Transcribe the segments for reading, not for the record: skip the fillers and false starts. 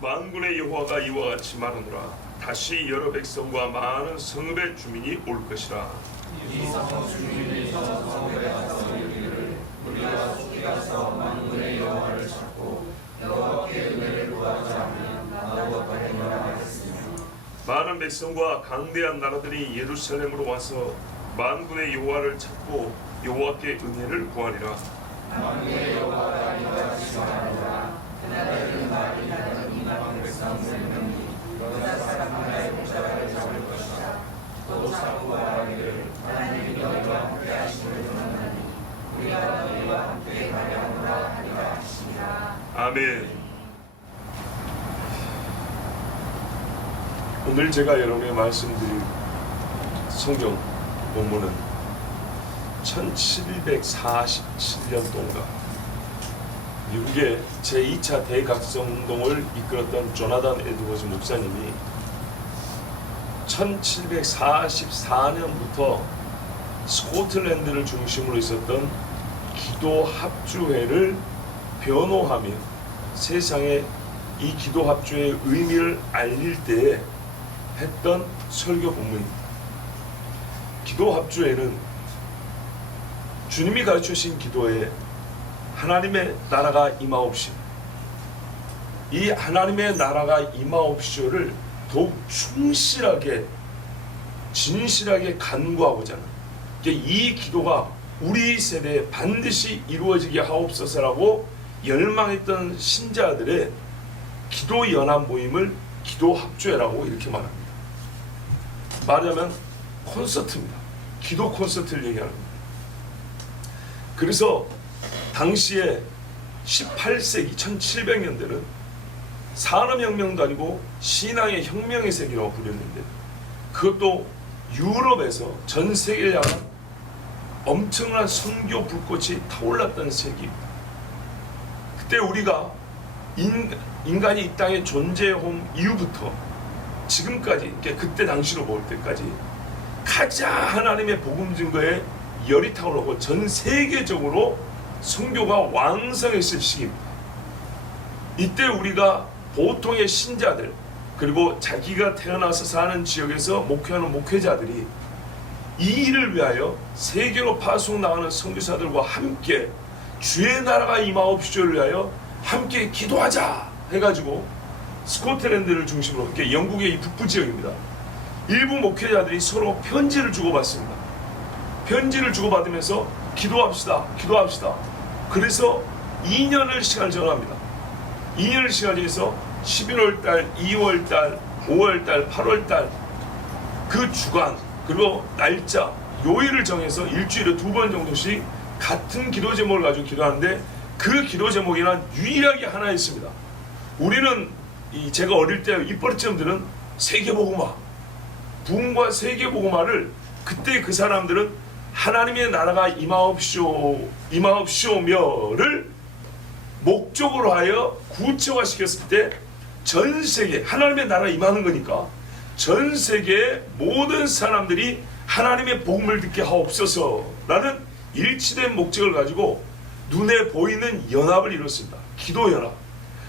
만군의 여호와가 이와 같이 말하노라. 다시 여러 백성과 많은 성읍의 주민이 올 것이라. 이 성읍 주민에서 성읍에 가서 이르기를 우리가 속히 가서 만군의 여호와를 찾고 여호와께 은혜를 구하자 하면 나와 하리라 하였으며 많은 백성과 강대한 나라들이 예루살렘으로 와서 만군의 여호와를 찾고 여호와께 은혜를 구하리라. 만군의 여호와가 이와 같이 말하노라. 그날에는 말이 하는 이방 백성 100명이 여자 사람 하나의 목자를 잡을 것이다. 또 잡고 말하기를 하나님이 너희와 함께 하심을 들었나니 우리가 너희와 함께 가려하노라 하리라 하시니라. 아멘. 오늘 제가 여러분에게 말씀드릴 성경 본문은 1747년도인가 미국의 제2차 대각성운동을 이끌었던 조나단 에드워즈 목사님이 1744년부터 스코틀랜드를 중심으로 있었던 기도 합주회를 변호하며 세상에 이 기도 합주회의 의미를 알릴 때에 했던 설교 본문입니다. 기도 합주회는 주님이 가르치신 기도에 하나님의 나라가 임하옵시오. 이 하나님의 나라가 임하옵시오를 더욱 충실하게 진실하게 간구하고자 하는 이 기도가 우리 세대에 반드시 이루어지게 하옵소서라고 열망했던 신자들의 기도 연합 모임을 기도 합주회라고 이렇게 말합니다. 말하자면 콘서트입니다. 기도 콘서트를 얘기하는 겁니다. 그래서 당시에 18세기 1700년대는 산업혁명도 아니고 신앙의 혁명의 세기라고 부르는데 그것도 유럽에서 전 세계를 향한 엄청난 선교 불꽃이 타올랐던 세기입니다. 그때 우리가 인간이 이 땅에 존재해온 이후부터 지금까지 그때 당시로 볼 때까지 가장 하나님의 복음 증거에 열이 타오르고 전 세계적으로 선교가 왕성했을 시기입니다. 이때 우리가 보통의 신자들 그리고 자기가 태어나서 사는 지역에서 목회하는 목회자들이 이 일을 위하여 세계로 파송 나가는 선교사들과 함께 주의 나라가 임하옵시오를 위하여 함께 기도하자 해가지고 스코틀랜드를 중심으로 영국의 이 북부 지역입니다. 일부 목회자들이 서로 편지를 주고받습니다. 편지를 주고받으면서 기도합시다. 그래서 2년을 시간을 정합니다. 2년을 시간을 정해서 11월달, 2월달, 5월달, 8월달 그 주간 그리고 날짜, 요일을 정해서 일주일에 2번 정도씩 같은 기도 제목을 가지고 기도하는데 그 기도 제목이란 유일하게 하나 있습니다. 우리는 제가 어릴 때 입버릇점들은 세계복음화, 부흥과 세계복음화를 그때 그 사람들은 하나님의 나라가 임하옵시오며를 목적으로 하여 구체화시켰을 때 전 세계 하나님의 나라가 임하는 거니까 전 세계의 모든 사람들이 하나님의 복음을 듣게 하옵소서라는 일치된 목적을 가지고 눈에 보이는 연합을 이뤘습니다. 기도 연합.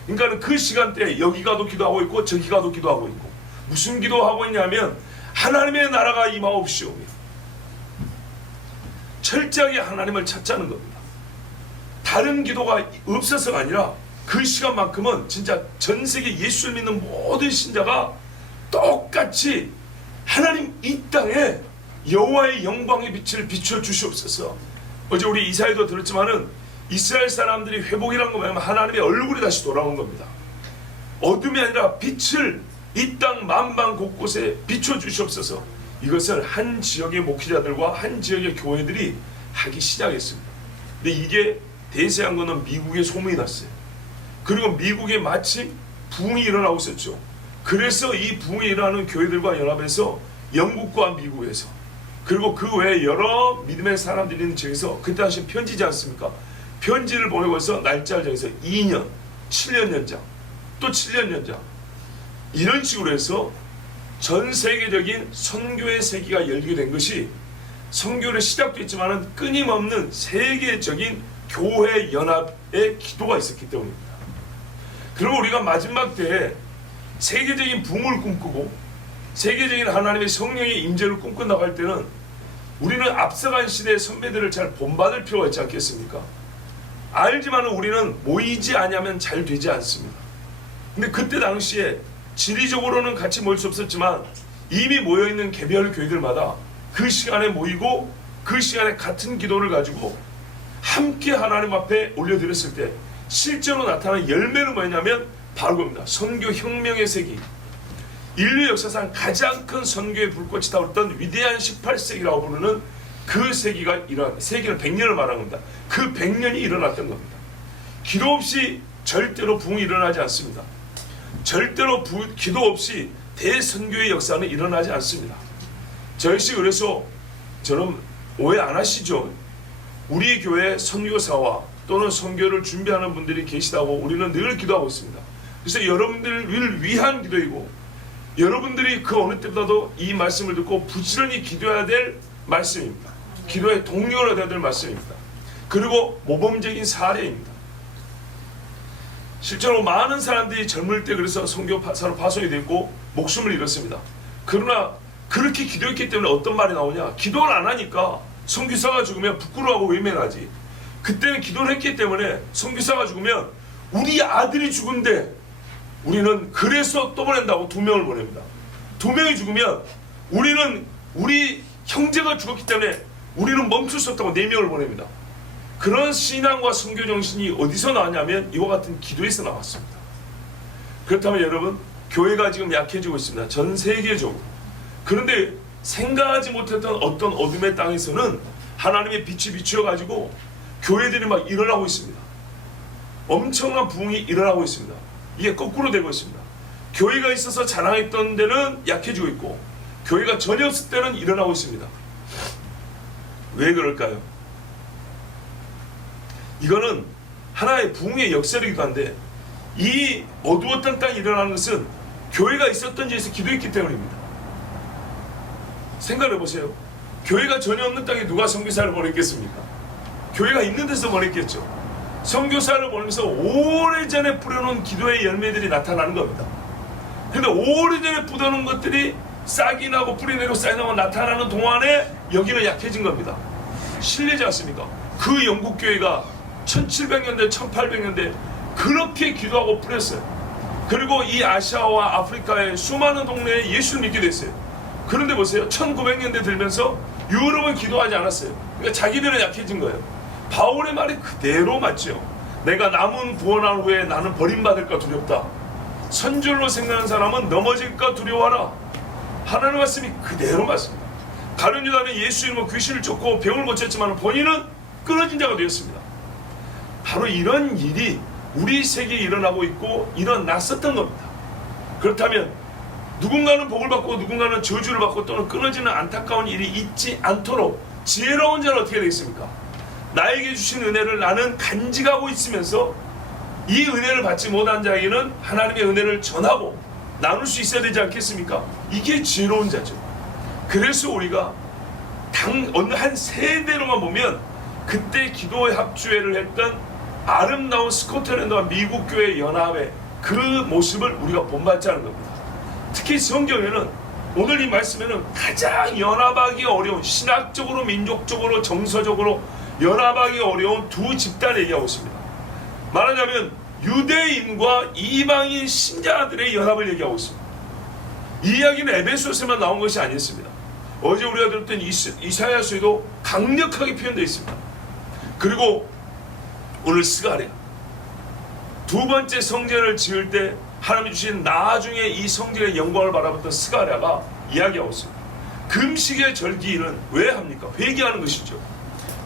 그러니까 그 시간대에 여기 가도 기도하고 있고 저기 가도 기도하고 있고 무슨 기도하고 있냐면 하나님의 나라가 임하옵시오. 철저하게 하나님을 찾자는 겁니다. 다른 기도가 없어서가 아니라 그 시간만큼은 진짜 전 세계 예수를 믿는 모든 신자가 똑같이 하나님 이 땅에 여호와의 영광의 빛을 비춰 주시옵소서. 어제 우리 이사야도 들었지만은 이스라엘 사람들이 회복이라는 거 뭐냐면 하나님의 얼굴이 다시 돌아온 겁니다. 어둠이 아니라 빛을 이 땅 만방 곳곳에 비춰 주시옵소서. 이것을 한 지역의 목회자들과 한 지역의 교회들이 하기 시작했습니다. 근데 이게 대세한 거는 미국에 소문이 났어요. 그리고 미국에 마침 부흥이 일어나고 있었죠. 그래서 이 부흥이 일어나는 교회들과 연합해서 영국과 미국에서 그리고 그 외에 여러 믿음의 사람들이 있는 지역에서 그때 당시 편지지 않습니까? 편지를 보내고 해서 날짜를 정해서 2년, 7년 연장, 또 7년 연장 이런 식으로 해서 전 세계적인 선교의 세기가 열리게 된 것이 선교의 시작도 있지만 끊임없는 세계적인 교회 연합의 기도가 있었기 때문입니다. 그리고 우리가 마지막 때에 세계적인 붕을 꿈꾸고 세계적인 하나님의 성령의 임재를 꿈꾼다고 할 때는 우리는 앞서간 시대의 선배들을 잘 본받을 필요가 있지 않겠습니까? 알지만 우리는 모이지 않으면 잘 되지 않습니다. 근데 그때 당시에 지리적으로는 같이 모일 수 없었지만 이미 모여있는 개별 교회들마다 그 시간에 모이고 그 시간에 같은 기도를 가지고 함께 하나님 앞에 올려드렸을 때 실제로 나타난 열매는 뭐냐면 바로 그겁니다. 선교혁명의 세기. 인류 역사상 가장 큰 선교의 불꽃이 타오르던 위대한 18세기라고 부르는 그 세기가 세기는 100년을 말하는 겁니다. 그 100년이 일어났던 겁니다. 기도 없이 절대로 붕이 일어나지 않습니다. 절대로 기도 없이 대선교의 역사는 일어나지 않습니다. 저희씨 그래서 저는 오해 안 하시죠? 우리 교회 선교사와 또는 선교를 준비하는 분들이 계시다고 우리는 늘 기도하고 있습니다. 그래서 여러분들을 위한 기도이고 여러분들이 그 어느 때보다도 이 말씀을 듣고 부지런히 기도해야 될 말씀입니다. 기도의 동력을 얻어야 될 말씀입니다. 그리고 모범적인 사례입니다. 실제로 많은 사람들이 젊을 때 그래서 선교사로 파송이 됐고 목숨을 잃었습니다. 그러나 그렇게 기도했기 때문에 어떤 말이 나오냐? 기도를 안 하니까 선교사가 죽으면 부끄러워하고 외면하지. 그때는 기도를 했기 때문에 선교사가 죽으면 우리 아들이 죽은데 우리는 그래서 또 보낸다고 2명을 보냅니다. 2명이 죽으면 우리 형제가 죽었기 때문에 우리는 멈출 수 없다고 4명을 보냅니다. 그런 신앙과 선교 정신이 어디서 나왔냐면 이와 같은 기도에서 나왔습니다. 그렇다면 여러분, 교회가 지금 약해지고 있습니다. 전 세계적으로. 그런데 생각하지 못했던 어떤 어둠의 땅에서는 하나님의 빛이 비추어가지고 교회들이 막 일어나고 있습니다. 엄청난 부흥이 일어나고 있습니다. 이게 거꾸로 되고 있습니다. 교회가 있어서 자랑했던 데는 약해지고 있고 교회가 전혀 없을 때는 일어나고 있습니다. 왜 그럴까요? 이거는 하나의 부흥의 역설이기도 한데 이 어두웠던 땅이 일어나는 것은 교회가 있었던 지에서 기도했기 때문입니다. 생각해 보세요. 교회가 전혀 없는 땅에 누가 선교사를 보냈겠습니까? 교회가 있는 데서 보냈겠죠. 선교사를 보내면서 오래전에 뿌려놓은 기도의 열매들이 나타나는 겁니다. 근데 오래전에 뿌려놓은 것들이 싹이 나고 뿌리 내리고 싹이 나고 나타나는 동안에 여기는 약해진 겁니다. 실례지 않습니까? 그 영국 교회가 1700년대 1800년대 그렇게 기도하고 뿌렸어요. 그리고 이 아시아와 아프리카의 수많은 동네에 예수를 믿게 됐어요. 그런데 보세요. 1900년대 들면서 유럽은 기도하지 않았어요. 그러니까 자기들은 약해진 거예요. 바울의 말이 그대로 맞죠. 내가 남은 구원한 후에 나는 버림받을까 두렵다. 선줄로 생각하는 사람은 넘어질까 두려워하라. 하나님의 말씀이 그대로 맞습니다. 가룟 유다는 예수 이름으로 귀신을 쫓고 병을 고쳤지만 본인은 끊어진 자가 되었습니다. 바로 이런 일이 우리 세계에 일어나고 있고 일어났었던 겁니다. 그렇다면 누군가는 복을 받고 누군가는 저주를 받고 또는 끊어지는 안타까운 일이 있지 않도록 지혜로운 자는 어떻게 되겠습니까? 나에게 주신 은혜를 나는 간직하고 있으면서 이 은혜를 받지 못한 자에게는 하나님의 은혜를 전하고 나눌 수 있어야 되지 않겠습니까? 이게 지혜로운 자죠. 그래서 우리가 어느 한 세대로만 보면 그때 기도의 합주회를 했던 아름다운 스코틀랜드와 미국 교회 연합의 그 모습을 우리가 본받자는 겁니다. 특히 성경에는 오늘 이 말씀에는 가장 연합하기 어려운 신학적으로 민족적으로 정서적으로 연합하기 어려운 두 집단을 얘기하고 있습니다. 말하자면 유대인과 이방인 신자들의 연합을 얘기하고 있습니다. 이 이야기는 에베소서에만 나온 것이 아니었습니다. 어제 우리가 들었던 이사야서에도 강력하게 표현되어 있습니다. 그리고 오늘 스가랴 두 번째 성전을 지을 때 하나님이 주신 나중에 이 성전의 영광을 바라봤던 스가랴가 이야기하고 있습니다. 금식의 절기는 왜 합니까? 회개하는 것이죠.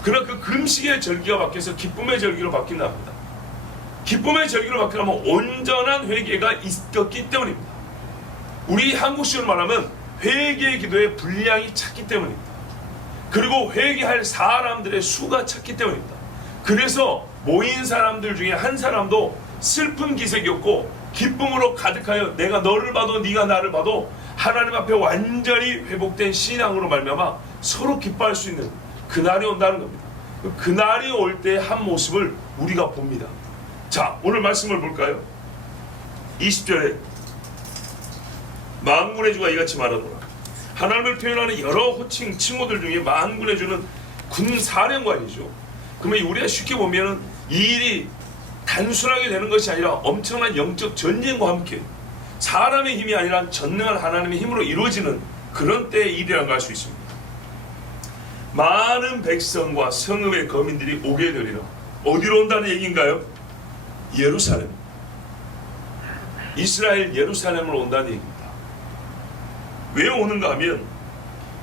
그러나 그 금식의 절기가 바뀌어서 기쁨의 절기로 바뀐다 합니다. 기쁨의 절기로 바뀌려면 온전한 회개가 있었기 때문입니다. 우리 한국식으로 말하면 회개 기도의 분량이 찼기 때문입니다. 그리고 회개할 사람들의 수가 찼기 때문입니다. 그래서 모인 사람들 중에 한 사람도 슬픈 기색이 없고 기쁨으로 가득하여 내가 너를 봐도 네가 나를 봐도 하나님 앞에 완전히 회복된 신앙으로 말미암아 서로 기뻐할 수 있는 그날이 온다는 겁니다. 그날이 올 때 한 모습을 우리가 봅니다. 자, 오늘 말씀을 볼까요? 20절에 만군의 주가 이같이 말하노라. 하나님을 표현하는 여러 호칭 칭호들 중에 만군의 주는 군 사령관이죠. 그러면 우리가 쉽게 보면은 이 일이 단순하게 되는 것이 아니라 엄청난 영적 전쟁과 함께 사람의 힘이 아니라 전능한 하나님의 힘으로 이루어지는 그런 때의 일이라고 할 수 있습니다. 많은 백성과 성읍의 거민들이 오게 되리라. 어디로 온다는 얘기인가요? 예루살렘. 이스라엘 예루살렘으로 온다는 얘기입니다. 왜 오는가 하면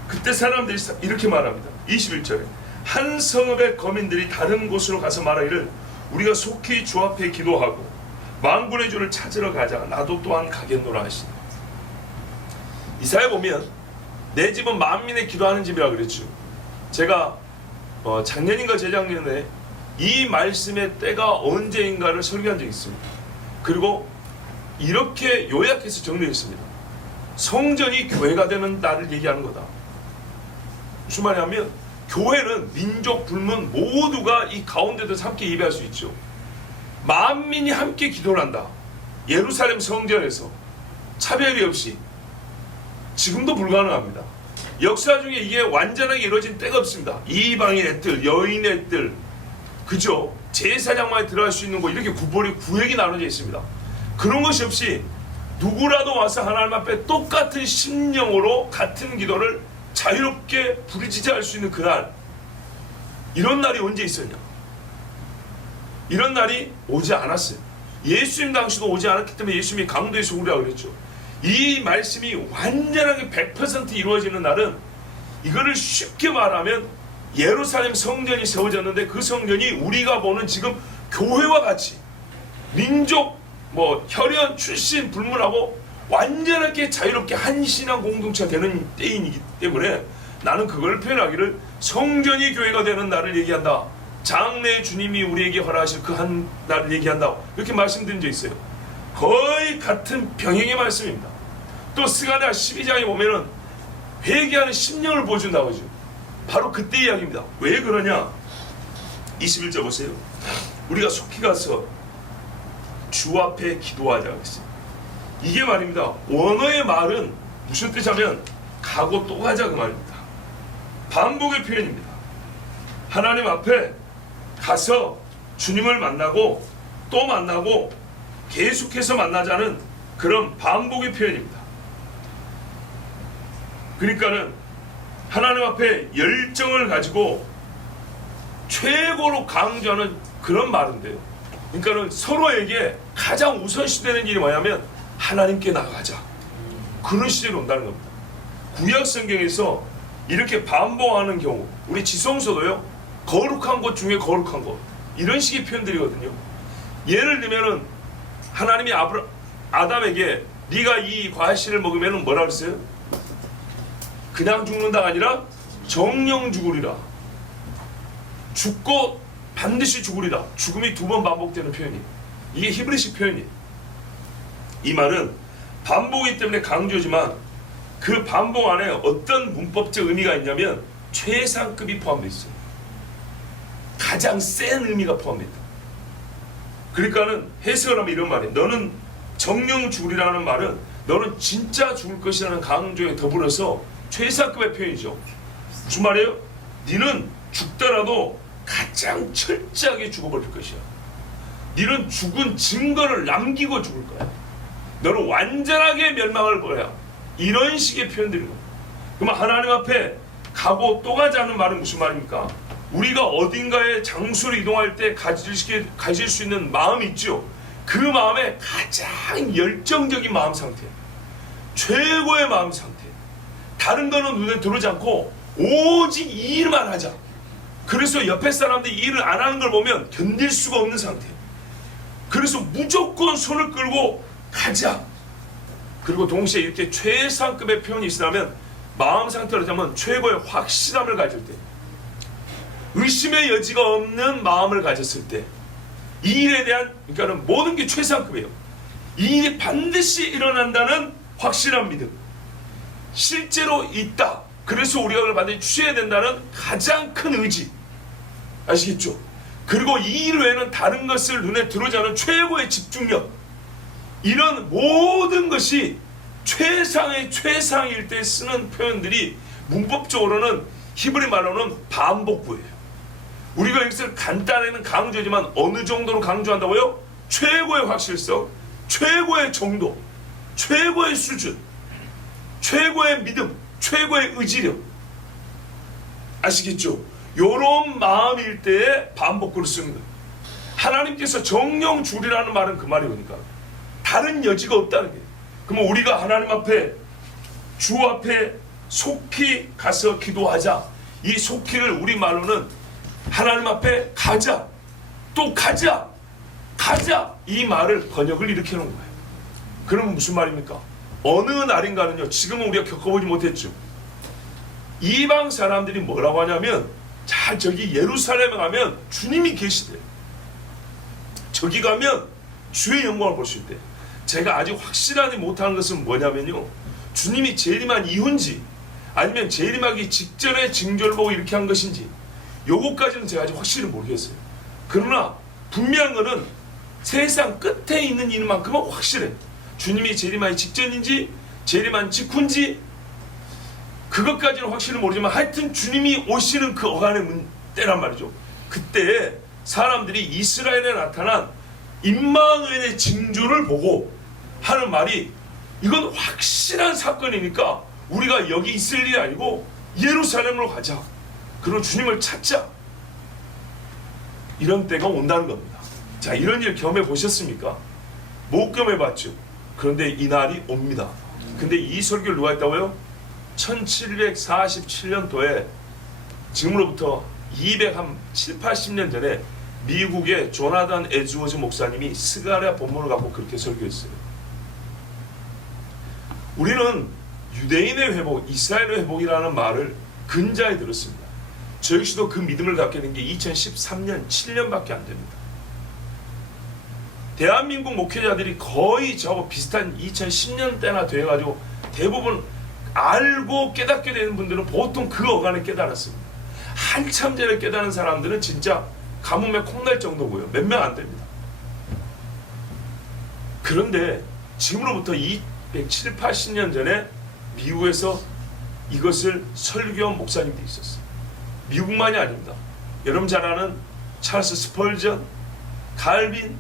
그때 사람들이 이렇게 말합니다. 21절에 한 성읍의 거민들이 다른 곳으로 가서 말하기를 우리가 속히 주 앞에 기도하고 만군의 주를 찾으러 가자. 나도 또한 가겠노라 하시니. 이사야 보면 내 집은 만민의 기도하는 집이라고 그랬죠. 제가 작년인가 재작년에 이 말씀의 때가 언제인가를 설교한 적이 있습니다. 그리고 이렇게 요약해서 정리했습니다. 성전이 교회가 되는 날을 얘기하는 거다. 무슨 말이냐면 교회는 민족, 불문 모두가 이 가운데서 함께 예배할 수 있죠. 만민이 함께 기도를 한다. 예루살렘 성전에서 차별이 없이. 지금도 불가능합니다. 역사 중에 이게 완전하게 이루어진 때가 없습니다. 이방인의 뜰, 여인의 뜰, 그죠? 제사장만이 들어갈 수 있는 곳, 이렇게 구역이 나눠져 있습니다. 그런 것이 없이 누구라도 와서 하나님 앞에 똑같은 심령으로 같은 기도를 자유롭게 부르짖어 수 있는 그날, 이런 날이 언제 있었냐? 이런 날이 오지 않았어요. 예수님 당시도 오지 않았기 때문에 예수님이 강도에서 오라고 그랬죠. 이 말씀이 완전하게 100% 이루어지는 날은, 이거를 쉽게 말하면 예루살렘 성전이 세워졌는데 그 성전이 우리가 보는 지금 교회와 같이 민족, 혈연, 출신 불문하고 완전하게 자유롭게 한 신앙 공동체가 되는 때이기 때문에 나는 그걸 표현하기를 성전이 교회가 되는 날을 얘기한다. 장래 주님이 우리에게 허락하실 그 한 날을 얘기한다. 이렇게 말씀드린 적 있어요. 거의 같은 병행의 말씀입니다. 또 스가랴 12장에 보면은 회개하는 심령을 보여준다고 하죠. 바로 그때 이야기입니다. 왜 그러냐? 21절 보세요. 우리가 속히 가서 주 앞에 기도하자 그랬어요. 이게 말입니다. 원어의 말은 무슨 뜻이냐면 가고 또 가자 그 말입니다. 반복의 표현입니다. 하나님 앞에 가서 주님을 만나고 또 만나고 계속해서 만나자는 그런 반복의 표현입니다. 그러니까는 하나님 앞에 열정을 가지고 최고로 강조하는 그런 말인데요. 그러니까는 서로에게 가장 우선시되는 일이 뭐냐면 하나님께 나아가자. 그런 시절이 온다는 겁니다. 구약 성경에서 이렇게 반복하는 경우, 우리 지성서도요, 거룩한 것 중에 거룩한 것, 이런 식의 표현들이거든요. 예를 들면은 하나님이 아담에게 네가 이 과실을 먹으면 뭐라 그랬어요? 그냥 죽는다가 아니라 정령 죽으리라. 죽고 반드시 죽으리라. 죽음이 2번 반복되는 표현이에요. 이게 히브리식 표현이에요. 이 말은 반복이기 때문에 강조지만 그 반복 안에 어떤 문법적 의미가 있냐면 최상급이 포함되어 있어요. 가장 센 의미가 포함됩니다. 그러니까는 해석을 하면 이런 말이에요. 너는 정령 죽으리라는 말은 너는 진짜 죽을 것이라는 강조에 더불어서 최상급의 표현이죠. 무슨 말이에요? 너는 죽더라도 가장 철저하게 죽어버릴 것이야. 너는 죽은 증거를 남기고 죽을 거야. 너는 완전하게 멸망할 거야. 이런 식의 표현들이고. 그러면 하나님 앞에 가고 또 가자는 말은 무슨 말입니까? 우리가 어딘가에 장소를 이동할 때 가질 수 있는 마음이 있죠. 그 마음의 가장 열정적인 마음 상태, 최고의 마음 상태. 다른 거는 눈에 들어오지 않고 오직 이 일만 하자. 그래서 옆에 사람들이 이 일을 안 하는 걸 보면 견딜 수가 없는 상태. 그래서 무조건 손을 끌고 가자. 그리고 동시에 이렇게 최상급의 표현이 있으면 마음 상태로 하면 최고의 확실함을 가질 때, 의심의 여지가 없는 마음을 가졌을 때, 이 일에 대한, 그러니까는 모든 게 최상급이에요. 이 일이 반드시 일어난다는 확실한 믿음, 실제로 있다. 그래서 우리가 그걸 반드시 취해야 된다는 가장 큰 의지. 아시겠죠? 그리고 이 일 외에는 다른 것을 눈에 들어오지 않은 최고의 집중력. 이런 모든 것이 최상의 최상일 때 쓰는 표현들이 문법적으로는 히브리 말로는 반복구예요. 우리가 이것을 간단히는 강조지만 어느 정도로 강조한다고요? 최고의 확실성, 최고의 정도, 최고의 수준, 최고의 믿음, 최고의 의지력. 아시겠죠? 요런 마음일 때에 반복구를 쓰는 거예요. 하나님께서 정령 주리라는 말은 그 말이니까 다른 여지가 없다는 거예요. 그러면 우리가 하나님 앞에, 주 앞에 속히 가서 기도하자. 이 속히를 우리 말로는 하나님 앞에 가자, 또 가자, 가자, 이 말을 번역을 이렇게 해놓은 거예요. 그러면 무슨 말입니까? 어느 날인가는요, 지금은 우리가 겪어보지 못했죠. 이방 사람들이 뭐라고 하냐면, 자, 저기 예루살렘에 가면 주님이 계시대요. 저기 가면 주의 영광을 볼 수 있대요. 제가 아직 확실하지 못하는 것은 뭐냐면요, 주님이 재림한 이후인지 아니면 재림하기 직전에 징조를 보고 이렇게 한 것인지, 요거까지는 제가 아직 확실히 모르겠어요. 그러나 분명한 것은 세상 끝에 있는 일만큼은 확실해. 주님이 재림하기 직전인지 재림한 직후인지 그것까지는 확실히 모르지만 하여튼 주님이 오시는 그 어간의 때란 말이죠. 그때 사람들이 이스라엘에 나타난 임마누엘의 징조를 보고 하는 말이, 이건 확실한 사건이니까 우리가 여기 있을 일이 아니고 예루살렘으로 가자. 그리고 주님을 찾자. 이런 때가 온다는 겁니다. 자, 이런 일 경험해 보셨습니까? 못 경험해 봤죠. 그런데 이 날이 옵니다. 근데 이 설교를 누가 했다고요? 1747년도에 지금으로부터 280년 전에 미국의 조나단 에즈워즈 목사님이 스가랴 본문을 갖고 그렇게 설교했어요. 우리는 유대인의 회복, 이스라엘의 회복이라는 말을 근자에 들었습니다. 저 역시도 그 믿음을 갖게 된 게 2013년, 7년밖에 안 됩니다. 대한민국 목회자들이 거의 저하고 비슷한 2010년대나 돼가지고 대부분 알고 깨닫게 되는 분들은 보통 그 어간에 깨달았습니다. 한참 전에 깨달은 사람들은 진짜 가뭄에 콩날 정도고요. 몇 명 안 됩니다. 그런데 지금으로부터 270, 80년 전에 미국에서 이것을 설교한 목사님들이 있었어요. 미국만이 아닙니다. 여러분 잘 아는 찰스 스펄전, 갈빈,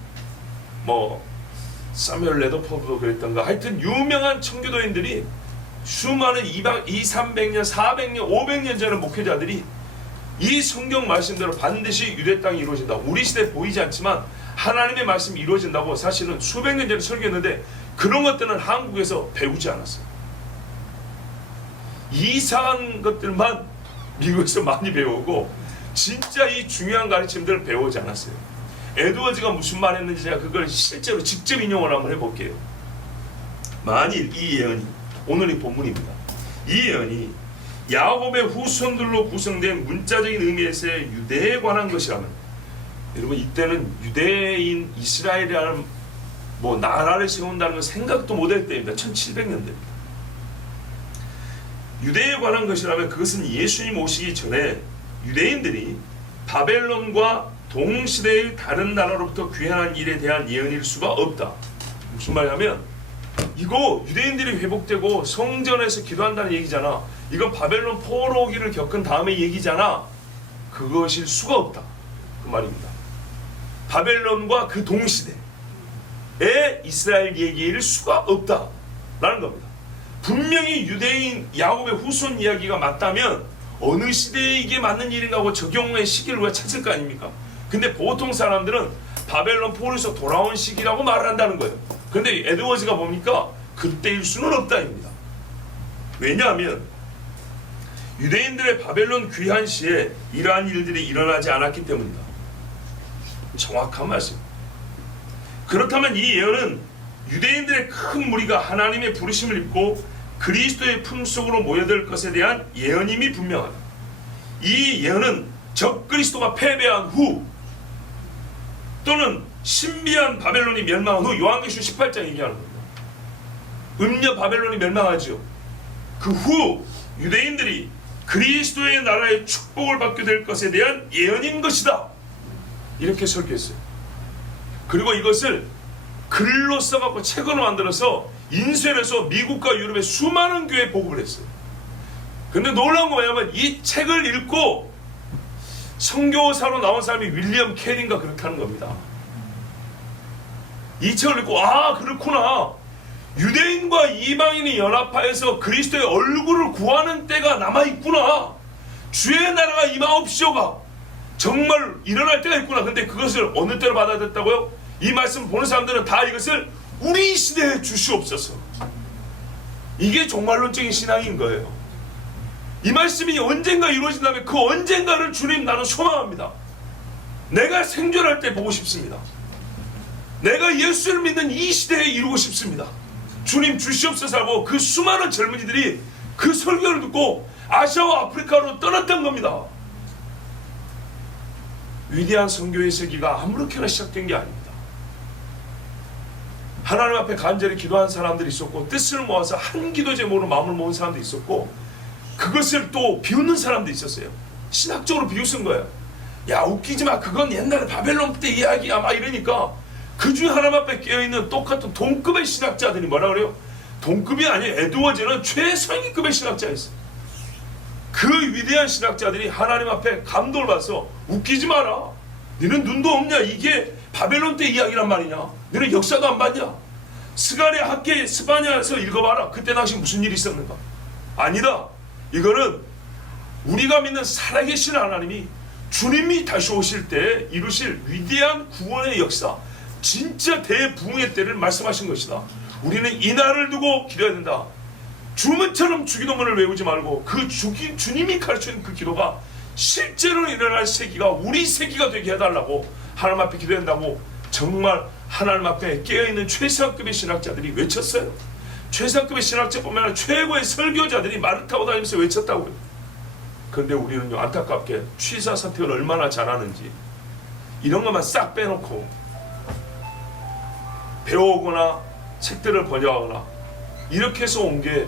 사뮤엘 레더포드도 그랬던가, 하여튼 유명한 청교도인들이 수많은 200, 300년, 400년, 500년 전의 목회자들이 이 성경 말씀대로 반드시 유대 땅이 이루어진다. 우리 시대에 보이지 않지만 하나님의 말씀이 이루어진다고 사실은 수백 년 전에 설교했는데 그런 것들은 한국에서 배우지 않았어요. 이상한 것들만 미국에서 많이 배우고 진짜 이 중요한 가르침들을 배우지 않았어요. 에드워즈가 무슨 말 했는지 제가 그걸 실제로 직접 인용을 한번 해볼게요. 만일 이 예언이, 오늘 이 본문입니다. 이 예언이 야곱의 후손들로 구성된 문자적인 의미에서의 유대에 관한 것이라면, 여러분 이때는 유대인 이스라엘이라는 나라를 세운다는 건 생각도 못할 때입니다. 1700년대입니다. 유대에 관한 것이라면 그것은 예수님 오시기 전에 유대인들이 바벨론과 동시대의 다른 나라로부터 귀환한 일에 대한 예언일 수가 없다. 무슨 말이냐면 이거 유대인들이 회복되고 성전에서 기도한다는 얘기잖아. 이건 바벨론 포로 오기를 겪은 다음의 얘기잖아. 그것일 수가 없다. 그 말입니다. 바벨론과 그 동시대에 이스라엘 얘기일 수가 없다라는 겁니다. 분명히 유대인 야곱의 후손 이야기가 맞다면 어느 시대에 이게 맞는 일인가 하고 적용의 시기를 우리가 찾을 거 아닙니까? 근데 보통 사람들은 바벨론 포로에서 돌아온 시기라고 말을 한다는 거예요. 근데 에드워즈가 보니까 그때일 수는 없다입니다. 왜냐하면 유대인들의 바벨론 귀환 시에 이러한 일들이 일어나지 않았기 때문이다. 정확한 말씀입니다. 그렇다면 이 예언은 유대인들의 큰 무리가 하나님의 부르심을 입고 그리스도의 품속으로 모여들 것에 대한 예언임이 분명하다. 이 예언은 적그리스도가 패배한 후 또는 신비한 바벨론이 멸망한 후, 요한계시록 18장 얘기하는 겁니다. 음녀 바벨론이 멸망하죠. 그 후 유대인들이 그리스도의 나라의 축복을 받게 될 것에 대한 예언인 것이다. 이렇게 설교했어요. 그리고 이것을 글로 써갖고 책으로 만들어서 인쇄해서 미국과 유럽의 수많은 교회에 보급을 했어요. 근데 놀라운 거 뭐냐면 이 책을 읽고 선교사로 나온 사람이 윌리엄 캐리인가 그렇다는 겁니다. 이 책을 읽고 아 그렇구나, 유대인과 이방인이 연합하여서 그리스도의 얼굴을 구하는 때가 남아있구나, 주의 나라가 임하옵시오가 정말 일어날 때가 있구나. 근데 그것을 어느 때로 받아들였다고요? 이 말씀 보는 사람들은 다 이것을 우리 시대에 주시옵소서, 이게 종말론적인 신앙인 거예요. 이 말씀이 언젠가 이루어진다면 그 언젠가를 주님 나는 소망합니다. 내가 생존할 때 보고 싶습니다. 내가 예수를 믿는 이 시대에 이루고 싶습니다. 주님 주시옵소서 하고 그 수많은 젊은이들이 그 설교를 듣고 아시아와 아프리카로 떠났던 겁니다. 위대한 선교의 세기가 아무렇게나 시작된 게 아닙니다. 하나님 앞에 간절히 기도한 사람들이 있었고, 뜻을 모아서 한 기도 제목으로 마음을 모은 사람도 있었고, 그것을 또 비웃는 사람도 있었어요. 신학적으로 비웃은 거예요. 야 웃기지 마, 그건 옛날에 바벨론 때 이야기야 막 이러니까 그 중에 하나님 앞에 깨어있는 똑같은 동급의 신학자들이 뭐라 그래요? 동급이 아니에요. 에드워즈는 최상위급의 신학자였어요. 그 위대한 신학자들이 하나님 앞에 감동을 받아서 웃기지 마라, 너는 눈도 없냐, 이게 바벨론 때 이야기란 말이냐, 너는 역사도 안 봤냐, 스가랴 학계 스바냐에서 읽어봐라, 그때 당시 무슨 일이 있었는가. 아니다, 이거는 우리가 믿는 살아계신 하나님이 주님이 다시 오실 때 이루실 위대한 구원의 역사, 진짜 대부흥의 때를 말씀하신 것이다. 우리는 이 날을 두고 기도해야 된다. 주문처럼 주기도문을 외우지 말고 그 주님이 가르치는 그 기도가 실제로 일어날 세기가 우리 세기가 되게 해달라고 하나님 앞에 기도한다고 정말 하나님 앞에 깨어있는 최상급의 신학자들이 외쳤어요. 최상급의 신학자뿐만 아니라 최고의 설교자들이 말을 타고 다니면서 외쳤다고요. 그런데 우리는요, 안타깝게 취사 선택을 얼마나 잘하는지 이런 것만 싹 빼놓고 배우거나 책들을 번역하거나 이렇게 해서 온 게,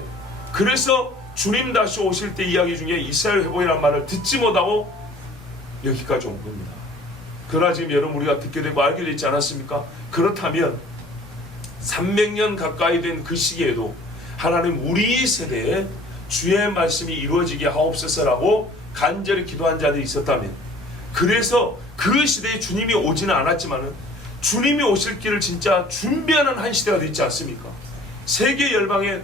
그래서 주님 다시 오실 때 이야기 중에 이스라엘 회복이라는 말을 듣지 못하고 여기까지 온 겁니다. 그러나 지금 여러분 우리가 듣게 되고 알게 되지 않았습니까? 그렇다면 300년 가까이 된 그 시기에도 하나님 우리 세대에 주의 말씀이 이루어지게 하옵소서라고 간절히 기도한 자들이 있었다면, 그래서 그 시대에 주님이 오지는 않았지만은 주님이 오실 길을 진짜 준비하는 한 시대가 되지 않습니까? 세계 열방의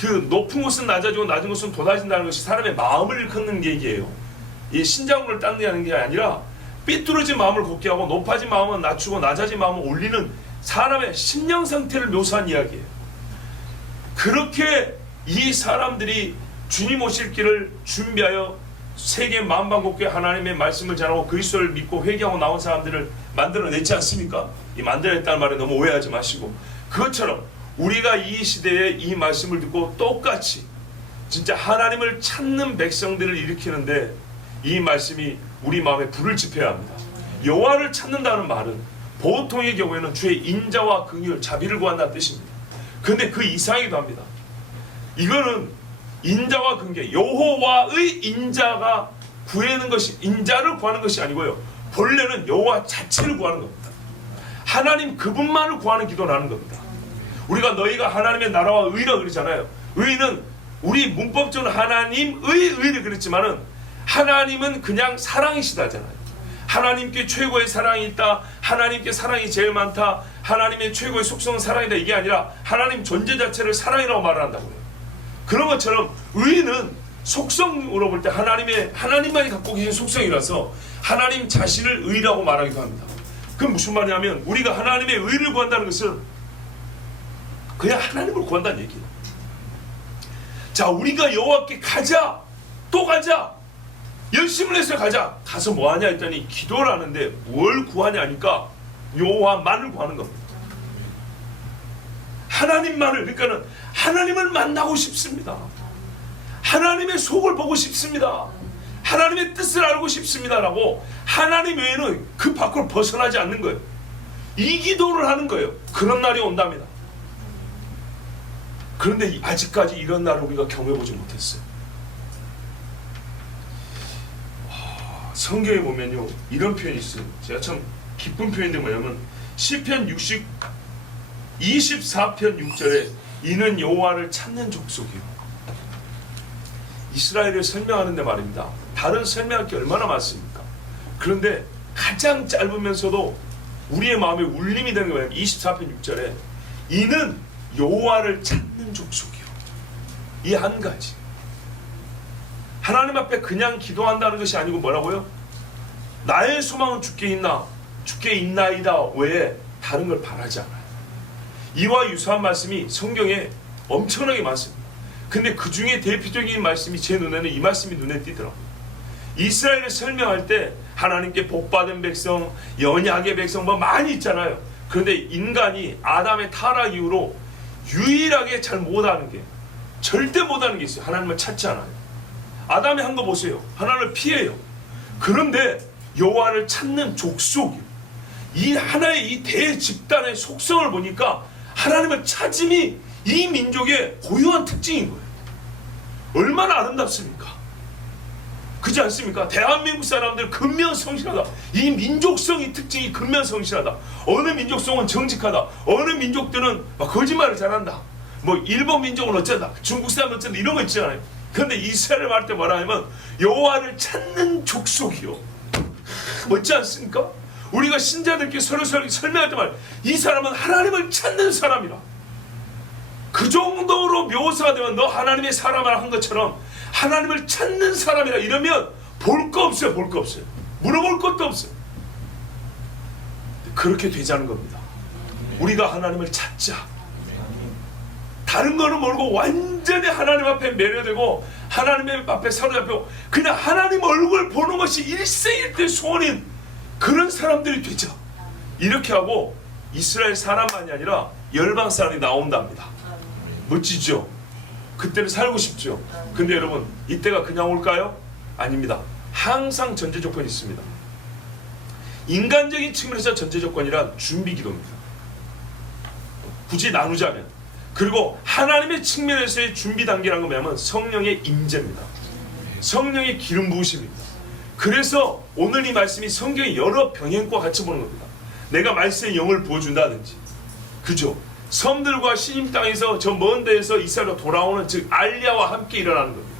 그 높은 곳은 낮아지고 낮은 곳은 돋아진다는 것이 사람의 마음을 일컫는 얘기예요. 이 신장물을 닦는 게 아니라 삐뚤어진 마음을 곱게 하고 높아진 마음은 낮추고 낮아진 마음은 올리는 사람의 심령 상태를 묘사한 이야기예요. 그렇게 이 사람들이 주님 오실 길을 준비하여 세계 만방국교에 하나님의 말씀을 전하고 그리스도를 믿고 회개하고 나온 사람들을 만들어냈지 않습니까? 이 만들어냈다는 말에 너무 오해하지 마시고, 그것처럼 우리가 이 시대에 이 말씀을 듣고 똑같이 진짜 하나님을 찾는 백성들을 일으키는데 이 말씀이 우리 마음에 불을 지펴야 합니다. 여호와를 찾는다는 말은 보통의 경우에는 주의 인자와 긍휼, 자비를 구한다는 뜻입니다. 그런데 그 이상이기도 합니다. 이거는 인자와 긍휼, 여호와의 인자가 구하는 것이, 인자를 구하는 것이 아니고요, 본래는 여호와 자체를 구하는 겁니다. 하나님 그분만을 구하는 기도라는 겁니다. 우리가 너희가 하나님의 나라와 의라 그러잖아요. 의는 우리 문법적으로 하나님의 의를 그랬지만은 하나님은 그냥 사랑이시다잖아요. 하나님께 최고의 사랑이 있다, 하나님께 사랑이 제일 많다, 하나님의 최고의 속성은 사랑이다, 이게 아니라 하나님 존재 자체를 사랑이라고 말한다고요. 그런 것처럼 의는 속성으로 볼 때 하나님만이 갖고 계신 속성이라서 하나님 자신을 의라고 말하기도 합니다. 그건 무슨 말이냐면 우리가 하나님의 의를 구한다는 것은 그냥 하나님을 구한다는 얘기예요. 자, 우리가 여호와께 가자, 또 가자, 열심을 해서 가자. 가서 뭐하냐 했더니 기도를 하는데 뭘 구하냐 하니까 여호와만을 구하는 겁니다. 하나님만을, 그러니까는 하나님을 만나고 싶습니다. 하나님의 속을 보고 싶습니다. 하나님의 뜻을 알고 싶습니다라고 하나님 외에는 그 밖으로 벗어나지 않는 거예요. 이 기도를 하는 거예요. 그런 날이 온답니다. 그런데 아직까지 이런 날을 우리가 경험해보지 못했어요. 성경에 보면요, 이런 표현이 있어요. 제가 참 기쁜 표현인데 뭐냐면 시편 24편 6절에 이는 여호와를 찾는 족속이요. 이스라엘을 설명하는데 말입니다. 다른 설명할 게 얼마나 많습니까? 그런데 가장 짧으면서도 우리의 마음에 울림이 되는 거예요. 24편 6절에 이는 여호와를 찾는 족속이요. 이 한 가지. 하나님 앞에 그냥 기도한다는 것이 아니고 뭐라고요? 나의 소망은 주께 있나이다 외에 다른 걸 바라지 않아요. 이와 유사한 말씀이 성경에 엄청나게 많습니다. 근데 그 중에 대표적인 말씀이 제 눈에는 이 말씀이 눈에 띄더라고요. 이스라엘을 설명할 때 하나님께 복받은 백성, 연약의 백성 뭐 많이 있잖아요. 그런데 인간이 아담의 타락 이후로 유일하게 잘 못하는 게, 절대 못하는 게 있어요. 하나님을 찾지 않아요. 아담이 한 거 보세요. 하나님을 피해요. 그런데 여호와를 찾는 족속이요. 이 하나의 이 대집단의 속성을 보니까 하나님을 찾음이 이 민족의 고유한 특징인 거예요. 얼마나 아름답습니까? 그렇지 않습니까? 대한민국 사람들 근면성실하다. 이 민족성의 특징이 근면성실하다. 어느 민족성은 정직하다. 어느 민족들은 막 거짓말을 잘한다. 뭐 일본 민족은 어쩐다. 중국 사람은 어쩐다. 이런 거 있잖아요. 그런데 이스라엘을 말할 때 뭐라 하면 여호와를 찾는 족속이요. 멋지 않습니까? 우리가 신자들께 서로 설명할 때 말, 이 사람은 하나님을 찾는 사람이라. 그 정도로 묘사가 되면 너 하나님의 사람이라 한 것처럼 하나님을 찾는 사람이라 이러면 볼 거 없어요. 볼 거 없어요. 물어볼 것도 없어요. 그렇게 되자는 겁니다. 우리가 하나님을 찾자. 다른 거는 모르고 완전히 하나님 앞에 매료되고 하나님 앞에 사로잡히고 그냥 하나님 얼굴 보는 것이 일생일대 소원인 그런 사람들이 되자. 이렇게 하고 이스라엘 사람만이 아니라 열방 사람이 나온답니다. 멋지죠? 그때는 살고 싶죠? 근데 여러분 이때가 그냥 올까요? 아닙니다. 항상 전제 조건이 있습니다. 인간적인 측면에서 전제 조건이란 준비 기도입니다. 굳이 나누자면, 그리고 하나님의 측면에서의 준비 단계라는 거 뭐냐면 성령의 임재입니다. 성령의 기름 부으심입니다. 그래서 오늘 이 말씀이 성경의 여러 병행과 같이 보는 겁니다. 내가 말씀의 영을 부어준다든지, 그죠? 섬들과 시님 땅에서 저 먼 데에서 이스라엘로 돌아오는, 즉 알리야와 함께 일어나는 겁니다.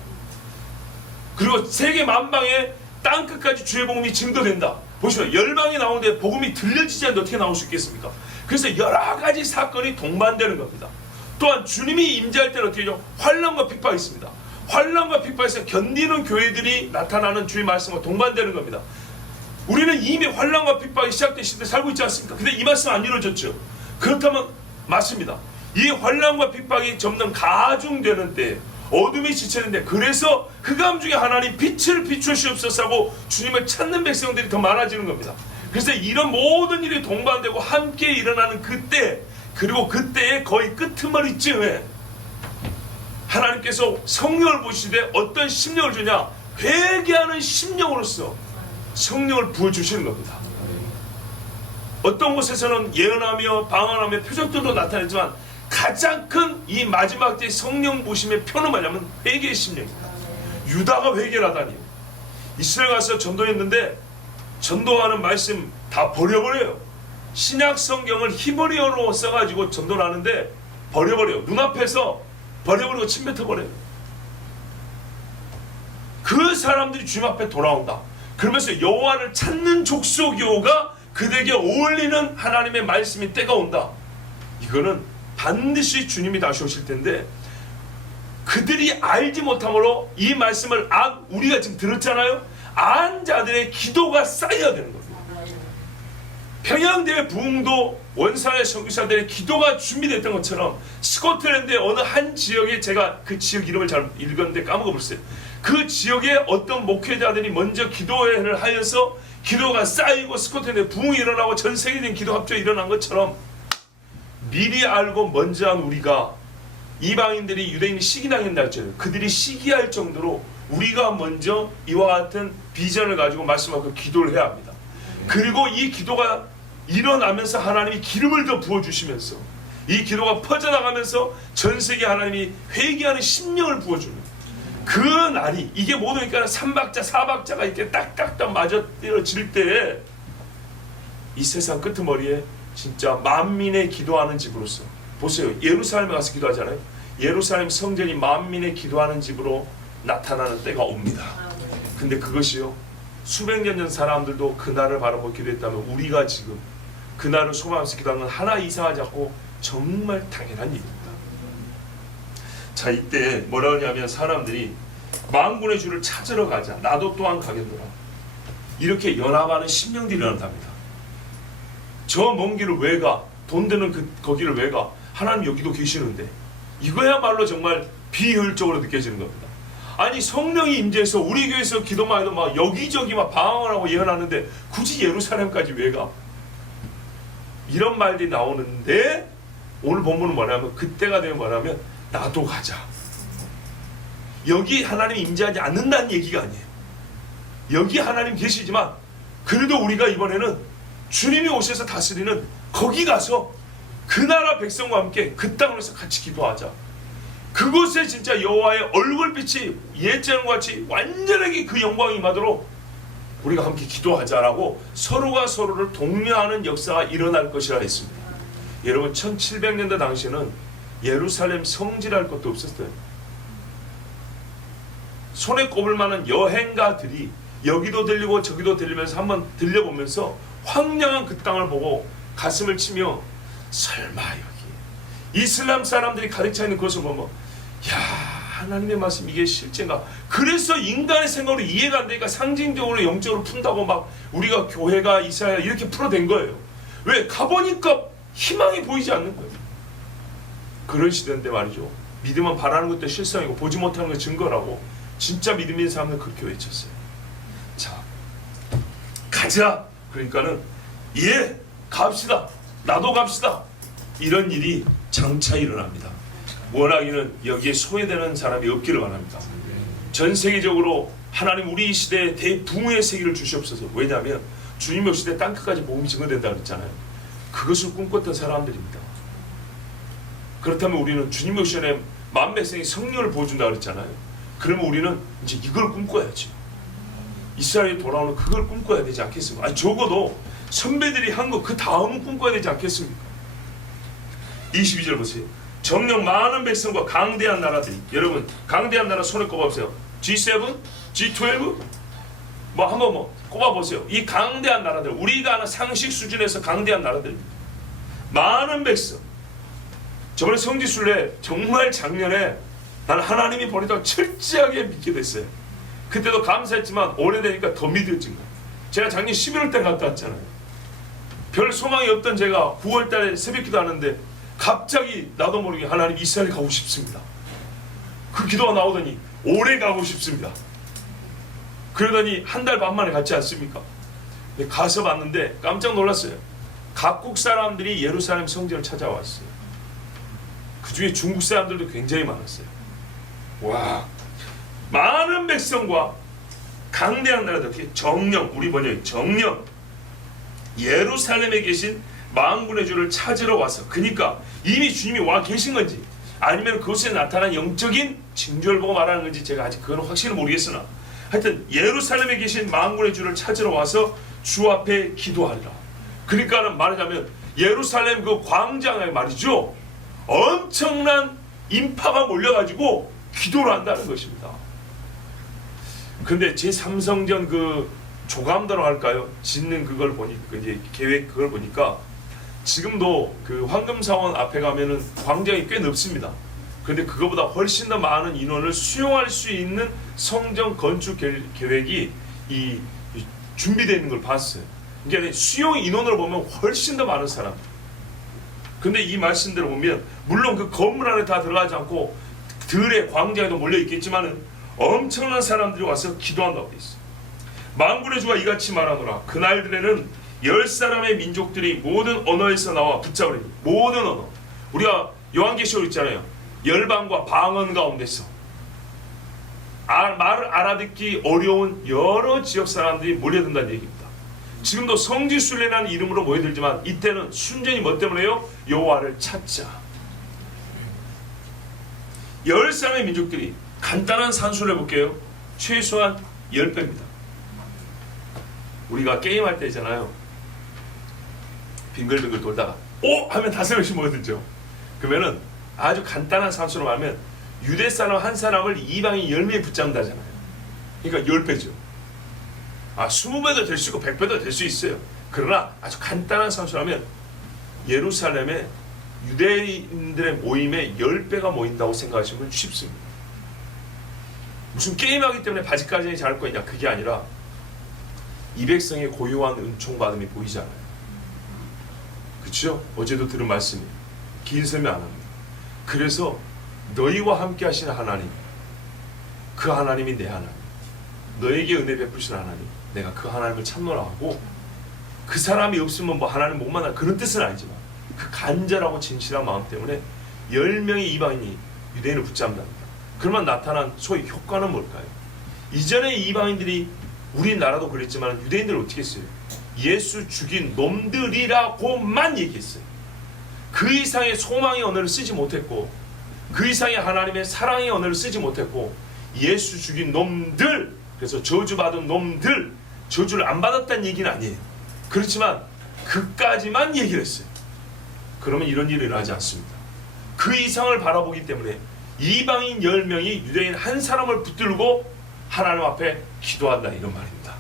그리고 세계 만방에 땅 끝까지 주의 복음이 증거된다. 보시면 열방이 나오는데 복음이 들려지지 않는데 어떻게 나올 수 있겠습니까? 그래서 여러 가지 사건이 동반되는 겁니다. 또한 주님이 임재할 때는 어떻게 되죠? 환난과 핍박이 있습니다. 환난과 핍박에서 견디는 교회들이 나타나는 주의 말씀과 동반되는 겁니다. 우리는 이미 환난과 핍박이 시작된 시대에 살고 있지 않습니까? 근데 이 말씀 안 이루어졌죠. 그렇다면 맞습니다. 이 환난과 핍박이 점점 가중되는 때, 어둠이 지체는데, 그래서 흑암 중에 하나님 빛을 비추시옵소서 하고 주님을 찾는 백성들이 더 많아지는 겁니다. 그래서 이런 모든 일이 동반되고 함께 일어나는 그때, 그리고 그때의 거의 끄트머리쯤에 하나님께서 성령을 부으시되 어떤 심령을 주냐? 회개하는 심령으로서 성령을 부어주시는 겁니다. 어떤 곳에서는 예언하며 방언하며 표적들도 나타냈지만 가장 큰 이 마지막 때 성령 부으심의 표는 뭐냐면 회개의 심령입니다. 유다가 회개를 하다니. 이스라엘 가서 전도했는데 전도하는 말씀 다 버려버려요. 신약 성경을 히브리어로 써가지고 전도를 하는데 버려버려요. 눈앞에서 버려버리고 침뱉어버려요. 그 사람들이 주님 앞에 돌아온다. 그러면서 여호와를 찾는 족속이오가 그들에게 어울리는 하나님의 말씀이 때가 온다. 이거는 반드시 주님이 다시 오실 텐데 그들이 알지 못함으로 이 말씀을 우리가 지금 들었잖아요. 안 자들의 기도가 쌓여야 되는 겁니다. 평양대회 부흥도 원산의 선교사들의 기도가 준비됐던 것처럼 스코틀랜드의 어느 한 지역에, 제가 그 지역 이름을 잘 읽었는데 까먹어버렸어요. 그 지역에 어떤 목회자들이 먼저 기도회를 하여서 기도가 쌓이고 스코틀랜드에 부흥이 일어나고 전 세계적인 기도 합작이 일어난 것처럼 미리 알고 먼저 한 우리가, 이방인들이 유대인이 시기당했다 했잖아요. 그들이 시기할 정도로 우리가 먼저 이와 같은 비전을 가지고 말씀하고 기도를 해야 합니다. 그리고 이 기도가 일어나면서 하나님이 기름을 더 부어주시면서 이 기도가 퍼져나가면서 전 세계 하나님이 회개하는 심령을 부어주는 그 날이, 이게 모두니까 3박자 4박자가 이렇게 딱딱딱 맞아떨어질 때 이 세상 끄트머리에 진짜 만민의 기도하는 집으로서, 보세요. 예루살렘에 가서 기도하잖아요. 예루살렘 성전이 만민의 기도하는 집으로 나타나는 때가 옵니다. 근데 그것이요, 수백 년 전 사람들도 그날을 바라보고 기도했다면 우리가 지금 그날을 소망하면서 기도하는 건 하나 이상하지 않고 정말 당연한 일입니다. 자, 이때 뭐라 하냐면 사람들이 만군의 주를 찾으러 가자, 나도 또한 가겠노라, 이렇게 연합하는 심령들이 일어난답니다. 저 먼 길을 왜 가? 돈 드는 거기를 왜 가? 하나님 여기도 계시는데. 이거야말로 정말 비효율적으로 느껴지는 겁니다. 아니, 성령이 임재해서 우리 교회에서 기도만 해도 막 여기저기 막 방황을 하고 예언하는데 굳이 예루살렘까지 왜 가? 이런 말들이 나오는데 오늘 본문은 뭐냐면, 그때가 되면 뭐냐면 나도 가자. 여기 하나님이 임재하지 않는다는 얘기가 아니에요. 여기 하나님 계시지만 그래도 우리가 이번에는 주님이 오셔서 다스리는 거기 가서 그 나라 백성과 함께 그 땅에서 같이 기도하자. 그곳에 진짜 여호와의 얼굴빛이 옛전과 같이 완전하게 그 영광이 임하도록 우리가 함께 기도하자라고 서로가 서로를 독려하는 역사가 일어날 것이라 했습니다. 여러분, 1700년대 당시에는 예루살렘 성지랄 것도 없었어요. 손에 꼽을 만한 여행가들이 여기도 들리고 저기도 들리면서 한번 들려보면서 황량한 그 땅을 보고 가슴을 치며, 설마 여기 이슬람 사람들이 가득 차 있는 그것을 보면, 야, 하나님의 말씀 이게 실제인가? 그래서 인간의 생각으로 이해가 안 되니까 상징적으로 영적으로 푼다고 막 우리가 교회가 이스라엘 이렇게 풀어댄 거예요. 왜? 가보니까 희망이 보이지 않는 거예요. 그런 시대인데 말이죠, 믿으면 바라는 것도 실상이고 보지 못하는 것 증거라고 진짜 믿음 있는 사람은 그렇게 외쳤어요. 자, 가자. 그러니까는 예, 갑시다. 나도 갑시다. 이런 일이 장차 일어납니다. 원하기는 여기에 소외되는 사람이 없기를 바랍니다. 전 세계적으로 하나님 우리 시대에 대붕의 세기를 주시옵소서. 왜냐하면 주님 오실 때 땅끝까지 복음이 증거된다고 그랬잖아요. 그것을 꿈꿨던 사람들입니다. 그렇다면 우리는 주님 오실 때 만백성이 성령을 보여준다고 그랬잖아요. 그러면 우리는 이제 이걸 꿈꿔야지. 이스라엘이 돌아오는 그걸 꿈꿔야 되지 않겠습니까? 아니, 적어도 선배들이 한 거 그 다음은 꿈꿔야 되지 않겠습니까? 22절 보세요. 정녕 많은 백성과 강대한 나라들이, 여러분 강대한 나라 손에 꼽아보세요. G7, G12 뭐 한번 뭐 꼽아보세요. 이 강대한 나라들, 우리가 아는 상식 수준에서 강대한 나라들입니다. 많은 백성. 저번에 성지순례 정말 작년에 나는 하나님이 보내다가 철저하게 믿게 됐어요. 그때도 감사했지만 오래되니까 더 믿어진 거예요. 제가 작년 11월 때 갔다 왔잖아요. 별 소망이 없던 제가 9월 달에 새벽기도 하는데 갑자기 나도 모르게 하나님 이스라엘 가고 싶습니다. 그 기도가 나오더니 올해 가고 싶습니다. 그러더니 한 달 반 만에 갔지 않습니까? 가서 봤는데 깜짝 놀랐어요. 각국 사람들이 예루살렘 성전을 찾아왔어요. 그 중에 중국 사람들도 굉장히 많았어요. 와, 많은 백성과 강대한 나라들, 정령, 우리 번역이 정령, 예루살렘에 계신 만군의 주를 찾으러 와서, 그러니까 이미 주님이 와 계신 건지 아니면 그곳에 나타난 영적인 징조를 보고 말하는 건지 제가 아직 그건 확실히 모르겠으나, 하여튼 예루살렘에 계신 만군의 주를 찾으러 와서 주 앞에 기도하리라. 그러니까는 말하자면 예루살렘 그 광장에 말이죠, 엄청난 인파가 몰려가지고 기도를 한다는 것입니다. 근데 제3성전 그 조감도로 할까요? 짓는 그걸 보니까, 이제 계획 그걸 보니까 지금도 그 황금사원 앞에 가면은 광장이 꽤 넓습니다. 근데 그거보다 훨씬 더 많은 인원을 수용할 수 있는 성전 건축 계획이 준비되어 있는 걸 봤어요. 그러니까 수용 인원으로 보면 훨씬 더 많은 사람. 근데 이 말씀대로 보면 물론 그 건물 안에 다 들어가지 않고 들의 광장에도 몰려 있겠지만은 엄청난 사람들이 와서 기도한다고 되어 있어요. 만군의 주가 이같이 말하노라. 그날들에는 10사람의 민족들이 모든 언어에서 나와 붙잡으리니, 모든 언어. 우리가 요한계시록 있잖아요. 열방과 방언 가운데서 말을 알아듣기 어려운 여러 지역 사람들이 몰려든다는 얘기입니다. 지금도 성지순례라는 이름으로 모여들지만 이때는 순전히 뭐 때문에요? 여호와를 찾자. 10사람의 민족들이, 간단한 산수를 해볼게요. 최소한 10배입니다. 우리가 게임할 때 있잖아요. 빙글빙글 돌다가 오! 하면 5명씩 모여들죠. 그러면은 아주 간단한 산수로 말하면 유대 사람 한 사람을 이방인 10명이 붙잡는다잖아요. 그러니까 10배죠. 20배도 될 수 있고 100배도 될 수 있어요. 그러나 아주 간단한 산수로 하면 예루살렘에 유대인들의 모임에 10배가 모인다고 생각하시면 쉽습니다. 무슨 게임하기 때문에 바지까지 잘 거 있냐, 그게 아니라 이 백성의 고요한 은총 받음이 보이잖아요. 그렇죠? 어제도 들은 말씀이에요. 긴 설명 안 합니다. 그래서 너희와 함께 하시는 하나님, 그 하나님이 내 하나님, 너에게 은혜 베푸신 하나님, 내가 그 하나님을 참노라 하고, 그 사람이 없으면 뭐 하나님 못 만나 그런 뜻은 아니지만 그 간절하고 진실한 마음 때문에 10명의 이방인이 유대인을 붙잡는답니다. 그러면 나타난 소위 효과는 뭘까요? 이전에 이방인들이 우리나라도 그랬지만 유대인들은 어떻게 했어요? 예수 죽인 놈들이라고만 얘기했어요. 그 이상의 소망의 언어를 쓰지 못했고, 그 이상의 하나님의 사랑의 언어를 쓰지 못했고, 예수 죽인 놈들, 그래서 저주받은 놈들, 저주를 안 받았다는 얘기는 아니에요. 그렇지만 그까지만 얘기를 했어요. 그러면 이런 일이 일어나지 않습니다. 그 이상을 바라보기 때문에 이방인 10명이 유대인 한 사람을 붙들고 하나님 앞에 기도한다, 이런 말입니다.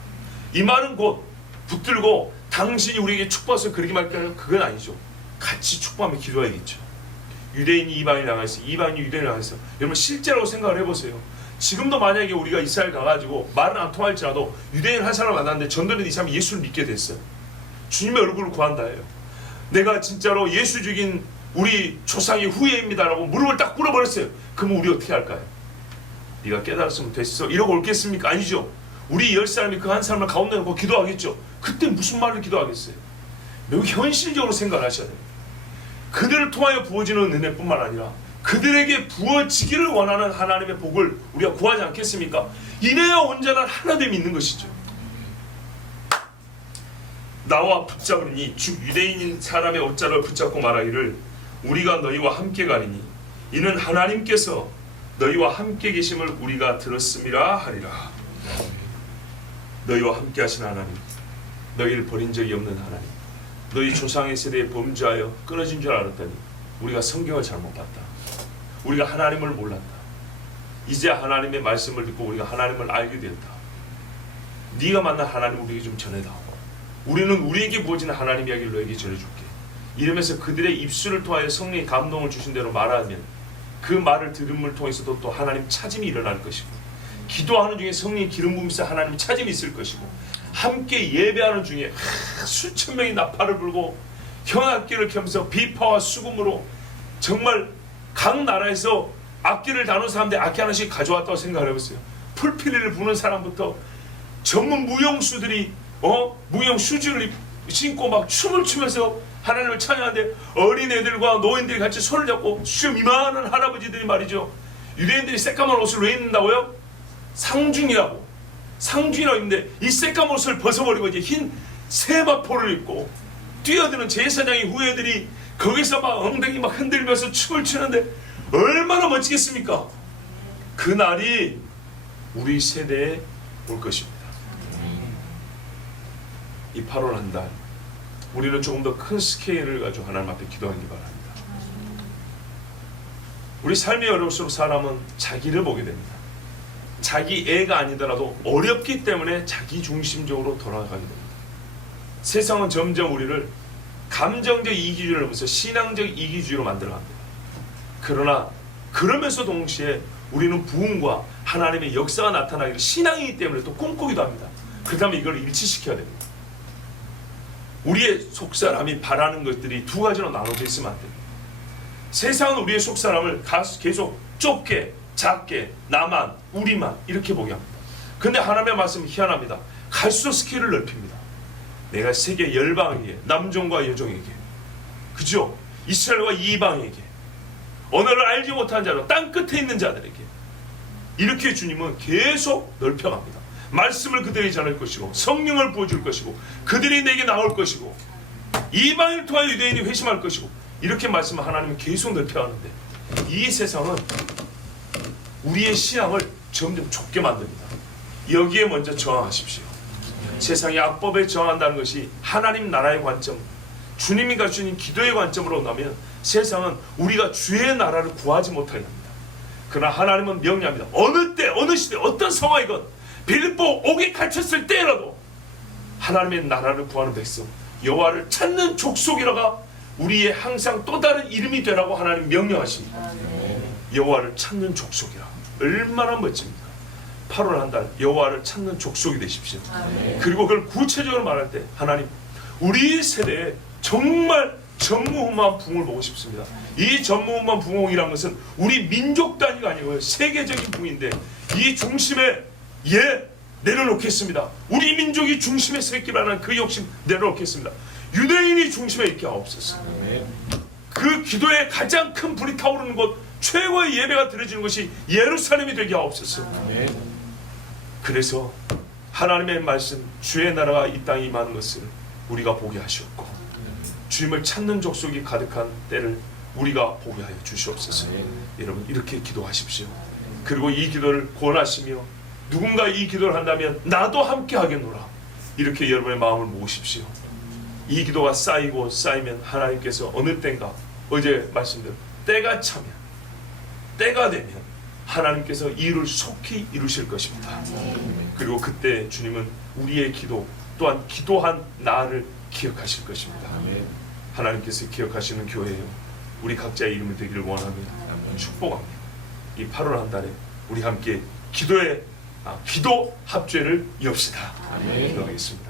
이 말은 곧 붙들고 당신이 우리에게 축복해서 그렇게 말할까요? 그건 아니죠. 같이 축복하며 기도해야겠죠. 유대인이 이방인을 향해서, 이방인이 유대인을 향해서. 여러분 실제로 생각을 해보세요. 지금도 만약에 우리가 이스라엘 가가지고 말은 안 통할지라도 유대인 한 사람을 만났는데 전도는 이 사람이 예수를 믿게 됐어요. 주님의 얼굴을 구한다예요. 내가 진짜로 예수 죽인 우리 조상의 후예입니다라고 무릎을 딱 꿇어버렸어요. 그러면 우리 어떻게 할까요? 네가 깨달았으면 됐어, 이러고 올겠습니까? 아니죠. 우리 10사람이 그 한 사람을 가운데 놓고 기도하겠죠. 그때 무슨 말을 기도하겠어요? 매우 현실적으로 생각하셔야 됩니다. 그들을 통하여 부어지는 은혜뿐만 아니라 그들에게 부어지기를 원하는 하나님의 복을 우리가 구하지 않겠습니까? 이래야 온전한 하나됨이 있는 것이죠. 나와 붙잡으니 즉 유대인인 사람의 옷자를 붙잡고 말하기를 우리가 너희와 함께 가리니 이는 하나님께서 너희와 함께 계심을 우리가 들었음이라 하리라. 너희와 함께 하신 하나님, 너희를 버린 적이 없는 하나님, 너희 조상의 세대에 범죄하여 끊어진 줄 알았더니 우리가 성경을 잘못 봤다. 우리가 하나님을 몰랐다. 이제 하나님의 말씀을 듣고 우리가 하나님을 알게 되었다. 네가 만난 하나님 우리에게 좀 전해다오. 우리는 우리에게 부어진 하나님 이야기를 너에게 전해줄게. 이러면서 그들의 입술을 통하여 성령의 감동을 주신 대로 말하면 그 말을 들음을 통해서도 또 하나님 찾음이 일어날 것이고, 기도하는 중에 성령의 기름 부음에서 하나님 찾음이 있을 것이고, 함께 예배하는 중에 수천 명이 나팔을 불고 현악기를 켜면서 비파와 수금으로 정말 각 나라에서 악기를 다루는 사람들이 악기 하나씩 가져왔다고 생각을 해보세요. 풀피리를 부는 사람부터 전문 무용수들이 무용 슈즈를 신고 막 춤을 추면서 하나님을 찬양하는데, 어린애들과 노인들이 같이 손을 잡고 좀 이만한 할아버지들이 말이죠, 유대인들이 새까만 옷을 왜 입는다고요? 상중이라고 입는데 이 새까만 옷을 벗어버리고 이제 흰 세마포를 입고 뛰어드는 제사장의 후예들이 거기서 막 엉덩이 막 흔들면서 춤을 추는데 얼마나 멋지겠습니까? 그날이 우리 세대에 올 것입니다. 이 8월 한 달 우리는 조금 더 큰 스케일을 가지고 하나님 앞에 기도하기 바랍니다. 우리 삶이 어려울수록 사람은 자기를 보게 됩니다. 자기 애가 아니더라도 어렵기 때문에 자기 중심적으로 돌아가게 됩니다. 세상은 점점 우리를 감정적 이기주의를 넘어서 신앙적 이기주의로 만들어갑니다. 그러나 그러면서 동시에 우리는 부흥과 하나님의 역사가 나타나기를 신앙이기 때문에 또 꿈꾸기도 합니다. 그렇다면 이걸 일치시켜야 됩니다. 우리의 속사람이 바라는 것들이 두 가지로 나눠져 있으면 안 됩니다. 세상은 우리의 속사람을 계속 좁게, 작게, 나만, 우리만 이렇게 보게 합니다. 근데 하나님의 말씀은 희한합니다. 갈수록 스케일을 넓힙니다. 내가 세계 열방에게, 남종과 여종에게, 그죠? 이스라엘과 이방에게, 언어를 알지 못한 자로 땅 끝에 있는 자들에게, 이렇게 주님은 계속 넓혀갑니다. 말씀을 그들에게 전할 것이고, 성령을 부어줄 것이고, 그들이 내게 나올 것이고, 이방인을 통하여 유대인이 회심할 것이고, 이렇게 말씀을 하나님은 계속 넓혀가는데, 이 세상은 우리의 신앙을 점점 좁게 만듭니다. 여기에 먼저 저항하십시오. 세상의 악법에 저항한다는 것이 하나님 나라의 관점, 주님이 가르치는 기도의 관점으로 본다면 세상은 우리가 주의 나라를 구하지 못하게 합니다. 그러나 하나님은 명령합니다. 어느 때 어느 시대 어떤 상황이건 빌립보 옥에 갇혔을 때라도 하나님의 나라를 구하는 백성 여호와를 찾는 족속이라가 우리의 항상 또 다른 이름이 되라고 하나님 명령하십니다. 여호와를 찾는 족속이라. 얼마나 멋집니까? 8월 한 달 여호와를 찾는 족속이 되십시오. 그리고 그걸 구체적으로 말할 때 하나님 우리 세대에 정말 전무후무한 붕을 보고 싶습니다. 이 전무후무한 붕이란 것은 우리 민족 단위가 아니고요 세계적인 붕인데 이 중심에 내려놓겠습니다. 우리 민족이 중심에 서 있기라는 그 욕심 내려놓겠습니다. 유대인이 중심에 있게 하옵소서. 그 기도에 가장 큰 불이 타오르는 곳 최고의 예배가 드려지는 것이 예루살렘이 되게 하옵소서. 그래서 하나님의 말씀 주의 나라가 이 땅에 임하는 것을 우리가 보게 하시옵고 주님을 찾는 족속이 가득한 때를 우리가 보게 하여 주시옵소서. 여러분 이렇게 기도하십시오. 그리고 이 기도를 권하시며 누군가 이 기도를 한다면 나도 함께 하겠노라. 이렇게 여러분의 마음을 모으십시오. 이 기도가 쌓이고 쌓이면 하나님께서 어느 때인가 어제 말씀대로 때가 차면 때가 되면 하나님께서 이 일을 속히 이루실 것입니다. 그리고 그때 주님은 우리의 기도 또한 기도한 나를 기억하실 것입니다. 하나님께서 기억하시는 교회요 우리 각자의 이름이 되기를 원하며 축복합니다. 이 8월 한 달에 우리 함께 기도 합죄를 엽시다. 기도하겠습니다.